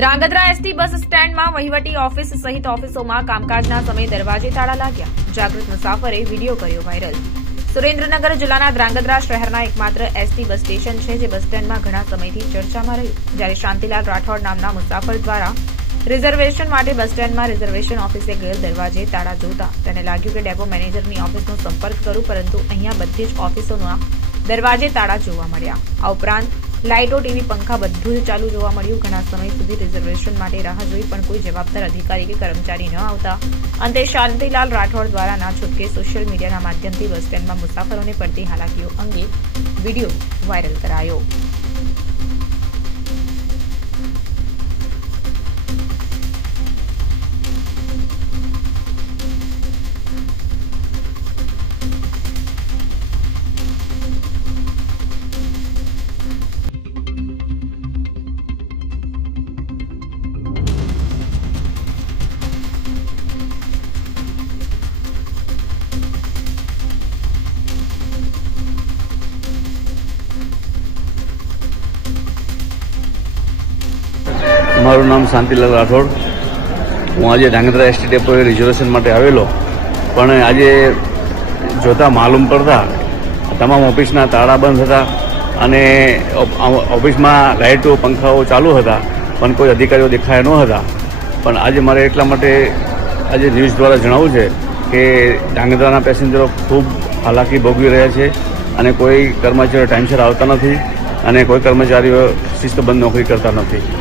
Dhrangadhra ST bus સ્ટેન્ડમાં વહીવટી office સહિત ઓફિસોમાં કામકાજના સમયે દરવાજે તાળા લાગ્યા. જાગૃત મુસાફરે વિડીયો કર્યો વાયરલ. સુરેન્દ્રનગર જિલ્લાના ધ્રાંગધ્રા શહેરના એકમાત્ર એસટી બસ સ્ટેશન છે જે બસ સ્ટેન્ડમાં ઘણા સમયથી ચર્ચામાં રહ્યું. જ્યારે શાંતિલાલ રાઠોડ નામના મુસાફર દ્વારા રિઝર્વેશન માટે બસ સ્ટેન્ડમાં રિઝર્વેશન ઓફિસે ગયેલ દરવાજે તાળા જોતા તેને લાગ્યું કે ડેપો મેનેજરની ઓફિસનો સંપર્ક કરું, પરંતુ અહીંયા બધી જ ઓફિસોના દરવાજે તાળા જોવા મળ્યા. આ ઉપરાંત લાઇટો, ટીવી, પંખા બધું જ ચાલુ જોવા મળ્યું. ઘણા સમય સુધી રિઝર્વેશન માટે રાહ જોઈ પણ કોઈ જવાબદાર અધિકારી કે કર્મચારી ન આવતા અંતે શાંતિલાલ રાઠોડ દ્વારા ના છૂટકે સોશિયલ મીડિયાના માધ્યમથી બસ સ્ટેન્ડમાં મુસાફરોને પડતી હાલાકીઓ અંગે વિડીયો વાયરલ કરાયો. મારું નામ શાંતિલાલ રાઠોડ. હું આજે ધ્રાંગધ્રા એસટી ડેપોએ રિઝર્વેશન માટે આવેલો, પણ આજે જોતા માલુમ પડતા તમામ ઓફિસના તાળા બંધ હતા અને ઓફિસમાં લાઇટો, પંખાઓ ચાલુ હતા, પણ કોઈ અધિકારીઓ દેખાયા ન હતા. પણ આજે મારે એટલા માટે આજે ન્યૂઝ દ્વારા જણાવવું છે કે ધ્રાંગધ્રાના પેસેન્જરો ખૂબ હાલાકી ભોગવી રહ્યા છે અને કોઈ કર્મચારીઓ ટાઈમસર આવતા નથી અને કોઈ કર્મચારીઓ શિસ્તબદ્ધ નોકરી કરતા નથી.